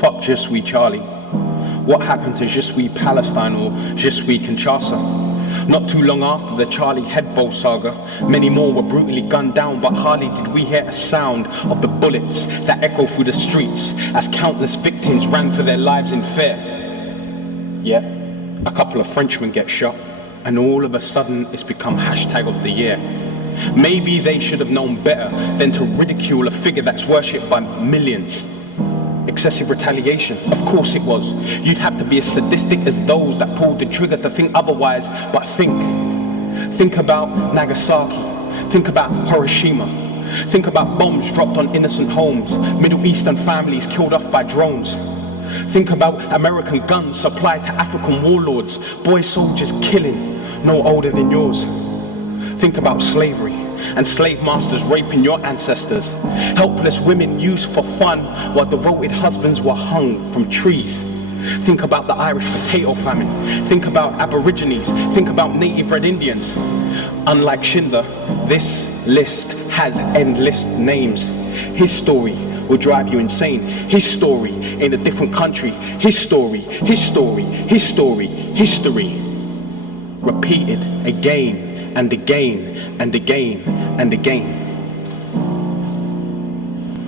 fuck Je Suis Charlie? What happened to Je Suis Palestine or Je Suis Kinshasa? Not too long after the Charlie Hebdo saga, many more were brutally gunned down, but hardly did we hear a sound of the bullets that echo through the streets as countless victims ran for their lives in fear. Yet, a couple of Frenchmen get shot, and all of a sudden it's become hashtag of the year. Maybe they should have known better than to ridicule a figure that's worshipped by millions. Excessive retaliation, of course it was. You'd have to be as sadistic as those that pulled the trigger to think otherwise, but think about Nagasaki, think about Hiroshima, think about bombs dropped on innocent homes, Middle Eastern families killed off by drones. Think about American guns supplied to African warlords, boy soldiers killing, no older than yours. Think about slavery and slave masters raping your ancestors, helpless women used for fun while devoted husbands were hung from trees. Think about the Irish potato famine. Think about Aborigines. Think about native Red Indians. Unlike Schindler, this list has endless names. His story will drive you insane. His story in a different country. His story, his story, his story, history. Repeated again and again and again and again.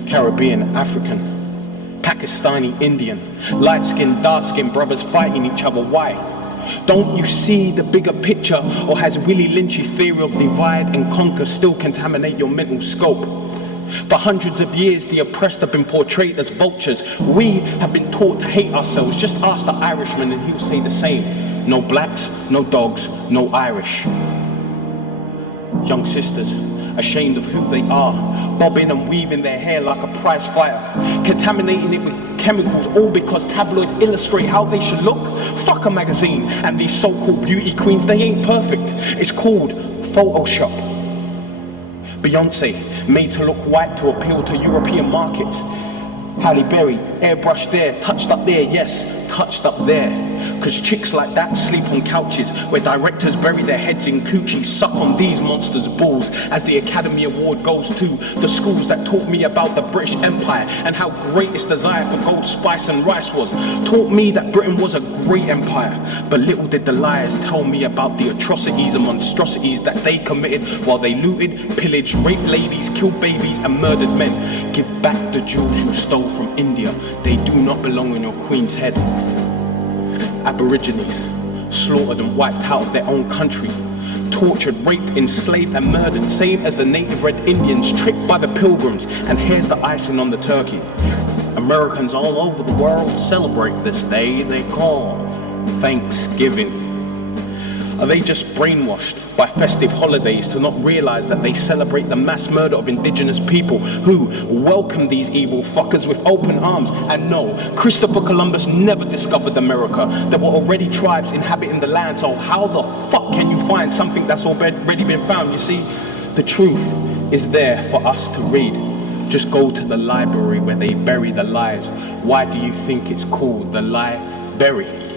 Caribbean, African, Pakistani, Indian, light-skinned, dark-skinned brothers fighting each other. Why? Don't you see the bigger picture, or has Willie Lynch's theory of divide and conquer still contaminate your mental scope? For hundreds of years, the oppressed have been portrayed as vultures. We have been taught to hate ourselves. Just ask the Irishman and he'll say the same. No blacks, no dogs, no Irish. Young sisters, ashamed of who they are, bobbing and weaving their hair like a prize fighter, contaminating it with chemicals, all because tabloids illustrate how they should look. Fuck a magazine and these so-called beauty queens, they ain't perfect. It's called Photoshop. Beyonce, made to look white to appeal to European markets. Halle Berry, airbrushed there, touched up there, yes, touched up there. Cause chicks like that sleep on couches where directors bury their heads in coochie, suck on these monsters' balls as the Academy Award goes to the schools that taught me about the British Empire and how great its desire for gold, spice and rice was. Taught me that Britain was a great empire, but little did the liars tell me about the atrocities and monstrosities that they committed while they looted, pillaged, raped ladies, killed babies and murdered men. Give back the jewels you stole from India, they do not belong on your queen's head. Aborigines, slaughtered and wiped out of their own country, tortured, raped, enslaved and murdered, same as the native Red Indians, tricked by the pilgrims. And here's the icing on the turkey. Americans all over the world celebrate this day they call Thanksgiving. Are they just brainwashed by festive holidays to not realize that they celebrate the mass murder of indigenous people who welcome these evil fuckers with open arms? And no, Christopher Columbus never discovered America. There were already tribes inhabiting the land, so how the fuck can you find something that's already been found? You see, the truth is there for us to read. Just go to the library where they bury the lies. Why do you think it's called the library?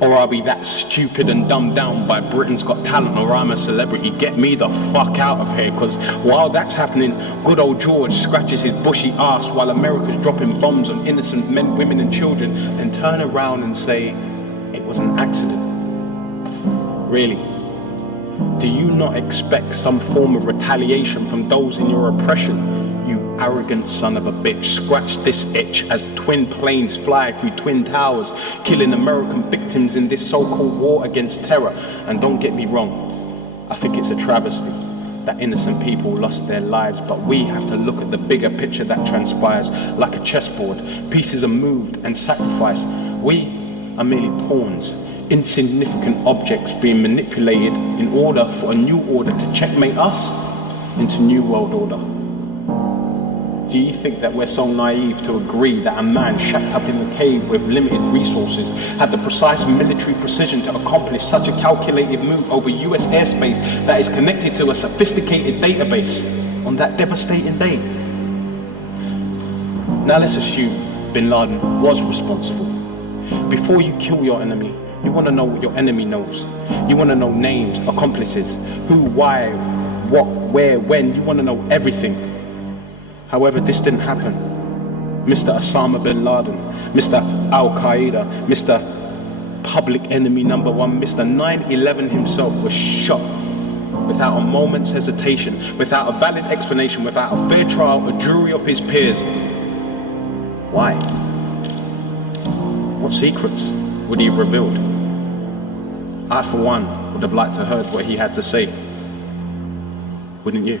Or are we that stupid and dumbed down by Britain's Got Talent or I'm a Celebrity? Get me the fuck out of here, because while that's happening, good old George scratches his bushy ass while America's dropping bombs on innocent men, women and children, and turn around and say it was an accident. Really? Do you not expect some form of retaliation from those in your oppression? You arrogant son of a bitch, scratch this itch as twin planes fly through twin towers, killing American victims in this so-called war against terror. And don't get me wrong, I think it's a travesty that innocent people lost their lives, but we have to look at the bigger picture that transpires like a chessboard. Pieces are moved and sacrificed. We are merely pawns, insignificant objects being manipulated in order for a new order to checkmate us into new world order. Do you think that we're so naive to agree that a man shacked up in the cave with limited resources had the precise military precision to accomplish such a calculated move over US airspace that is connected to a sophisticated database on that devastating day? Now let's assume Bin Laden was responsible. Before you kill your enemy, you want to know what your enemy knows. You want to know names, accomplices, who, why, what, where, when. You want to know everything. However, this didn't happen. Mr. Osama bin Laden, Mr. Al-Qaeda, Mr. Public Enemy number one, Mr. 9/11 himself was shot without a moment's hesitation, without a valid explanation, without a fair trial, a jury of his peers. Why? What secrets would he have revealed? I, for one, would have liked to have heard what he had to say. Wouldn't you?